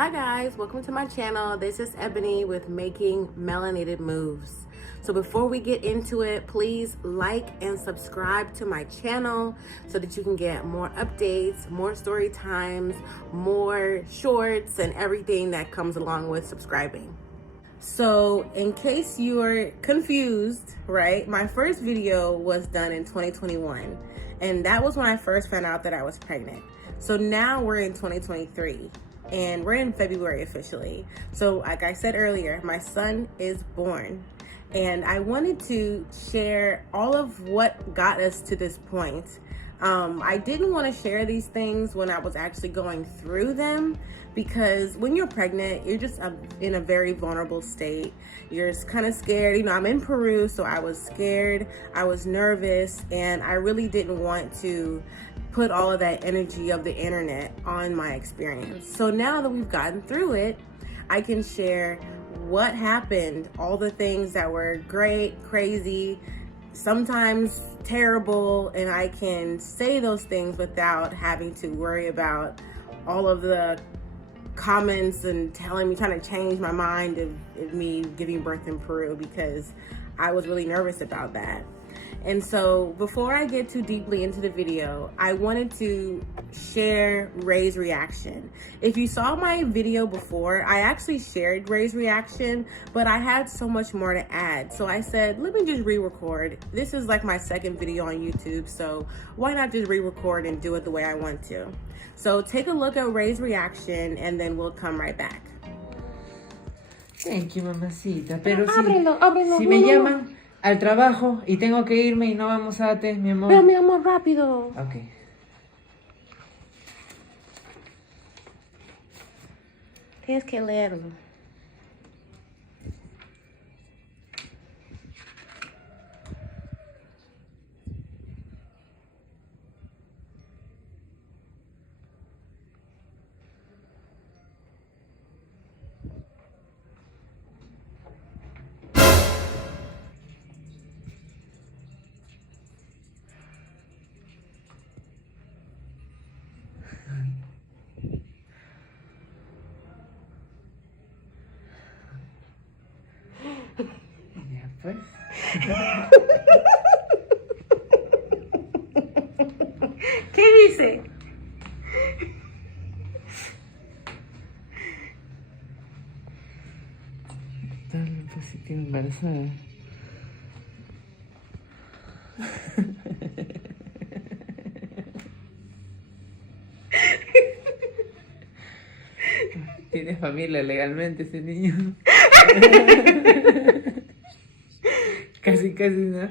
Hi guys, welcome to my channel. This is Ebony with Making Melanated Moves. So before we get into it, please like and subscribe to my channel so that you can get more updates, more story times, more shorts, and everything that comes along with subscribing. So in case you're confused, right, my first video was done in 2021, and that was when I first found out that I was pregnant. So now we're in 2023 and we're in February officially. So like I said earlier, my son is born, and I wanted to share all of what got us to this point. I didn't want to share these things when I was actually going through them, because when you're pregnant, you're just in a very vulnerable state. You're kind of scared. You know, I'm in Peru, so I was scared, I was nervous, and I really didn't want to put all of that energy of the internet on my experience. So now that we've gotten through it, I can share what happened, all the things that were great, crazy, sometimes terrible, and I can say those things without having to worry about all of the comments and trying to change my mind of me giving birth in Peru, because I was really nervous about that. And so before I get too deeply into the video, I wanted to share Ray's reaction. If you saw my video before, I actually shared Ray's reaction, but I had so much more to add. So I said, let me just re-record. This is like my second video on YouTube, so why not just re-record and do it the way I want to? So take a look at Ray's reaction and then we'll come right back. Thank you, mamacita. Pero Ábrelo, si me llaman al trabajo y tengo que irme y no vamos a ATE, mi amor. Pero mi amor, rápido. Ok. Tienes que leerlo. Ya pues. ¿Qué dice? Dale positivo embarazada. Tiene familia legalmente ese niño. Casi, ¿no?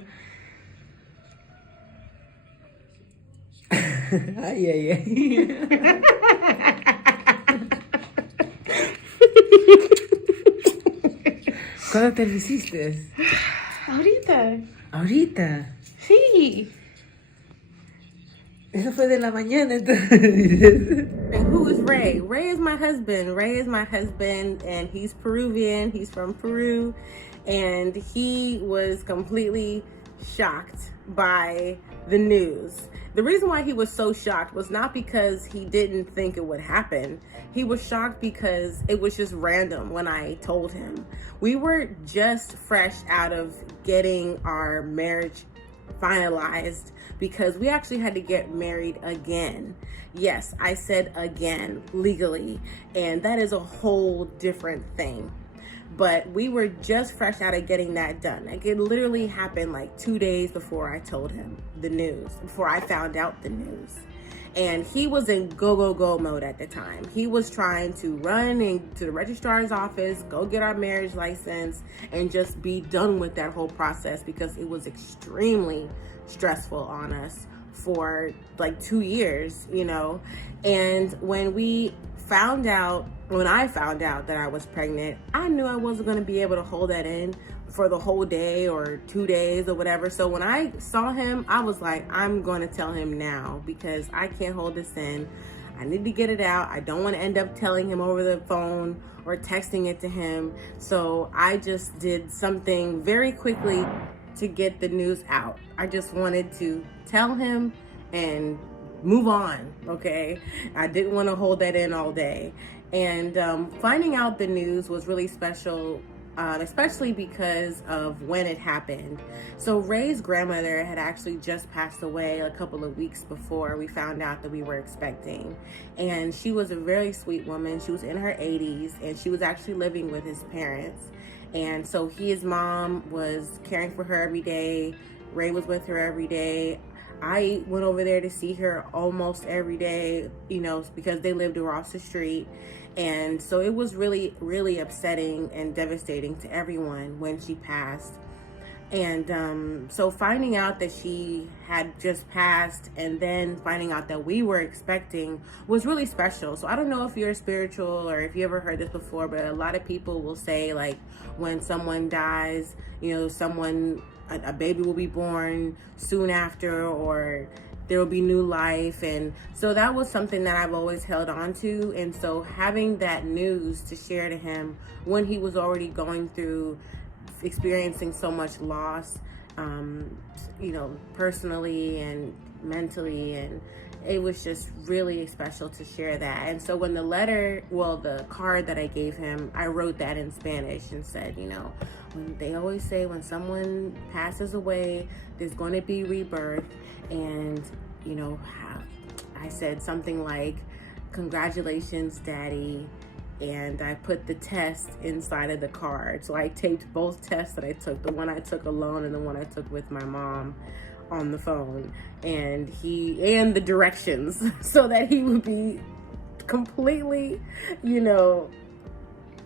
Ay. ¿Cuándo te lo hiciste? ¿Ahorita? Sí. Eso fue de la mañana, entonces. And who is Ray? Ray is my husband. Ray is my husband, and he's Peruvian. He's from Peru, and he was completely shocked by the news. The reason why he was so shocked was not because he didn't think it would happen. He was shocked because it was just random when I told him. We were just fresh out of getting our marriage finalized, because we actually had to get married again. Yes, I said again, legally, and that is a whole different thing. But we were just fresh out of getting that done. Like, it literally happened like 2 days before I told him the news, before I found out the news. And he was in go mode at the time. He was trying to run into the registrar's office, go get our marriage license, and just be done with that whole process, because it was extremely stressful on us for like 2 years, you know. And when I found out that I was pregnant, I knew I wasn't going to be able to hold that in for the whole day or 2 days or whatever. So when I saw him, I was like, I'm going to tell him now, because I can't hold this in. I need to get it out. I don't want to end up telling him over the phone or texting it to him. So I just did something very quickly to get the news out. I just wanted to tell him and move on, okay? I didn't want to hold that in all day. And finding out the news was really special, especially because of when it happened. So Ray's grandmother had actually just passed away a couple of weeks before we found out that we were expecting. And she was a very sweet woman. She was in her 80s, and she was actually living with his parents. And so his mom was caring for her every day. Ray was with her every day. I went over there to see her almost every day, you know, because they lived across the street. And so it was really, really upsetting and devastating to everyone when she passed. And so finding out that she had just passed and then finding out that we were expecting was really special. So I don't know if you're spiritual or if you ever heard this before, but a lot of people will say, like, when someone dies, you know, a baby will be born soon after, or there will be new life. And so that was something that I've always held on to. And so having that news to share to him when he was already going through experiencing so much loss, you know, personally and mentally, and it was just really special to share that. And so when the card that I gave him, I wrote that in Spanish and said, you know, when they always say when someone passes away, there's going to be rebirth. And, you know, I said something like, congratulations, Daddy. And I put the test inside of the card. So I taped both tests that I took, the one I took alone and the one I took with my mom, on the phone, and the directions, so that he would be completely, you know,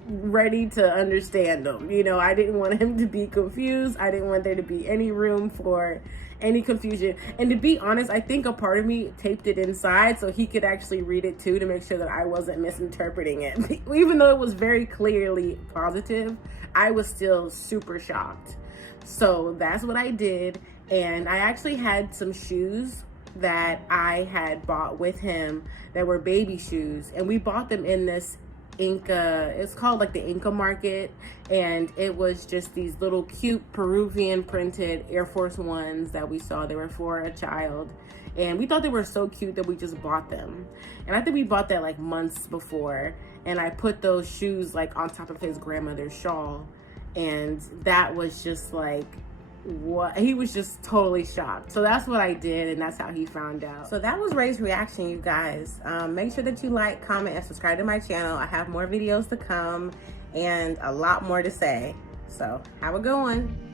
ready to understand them. You know, I didn't want him to be confused. I didn't want there to be any room for any confusion. And to be honest, I think a part of me taped it inside so he could actually read it too, to make sure that I wasn't misinterpreting it. Even though it was very clearly positive, I was still super shocked. So that's what I did. And I actually had some shoes that I had bought with him that were baby shoes, and we bought them in this Inca, it's called like the Inca Market, and it was just these little cute Peruvian printed Air Force Ones that we saw. They were for a child, and we thought they were so cute that we just bought them. And I think we bought that like months before, and I put those shoes like on top of his grandmother's shawl, and that was just like, what, he was just totally shocked. So that's what I did, and that's how he found out. So that was Ray's reaction, you guys. Make sure that you like, comment, and subscribe to my channel. I have more videos to come and a lot more to say. So have a good one.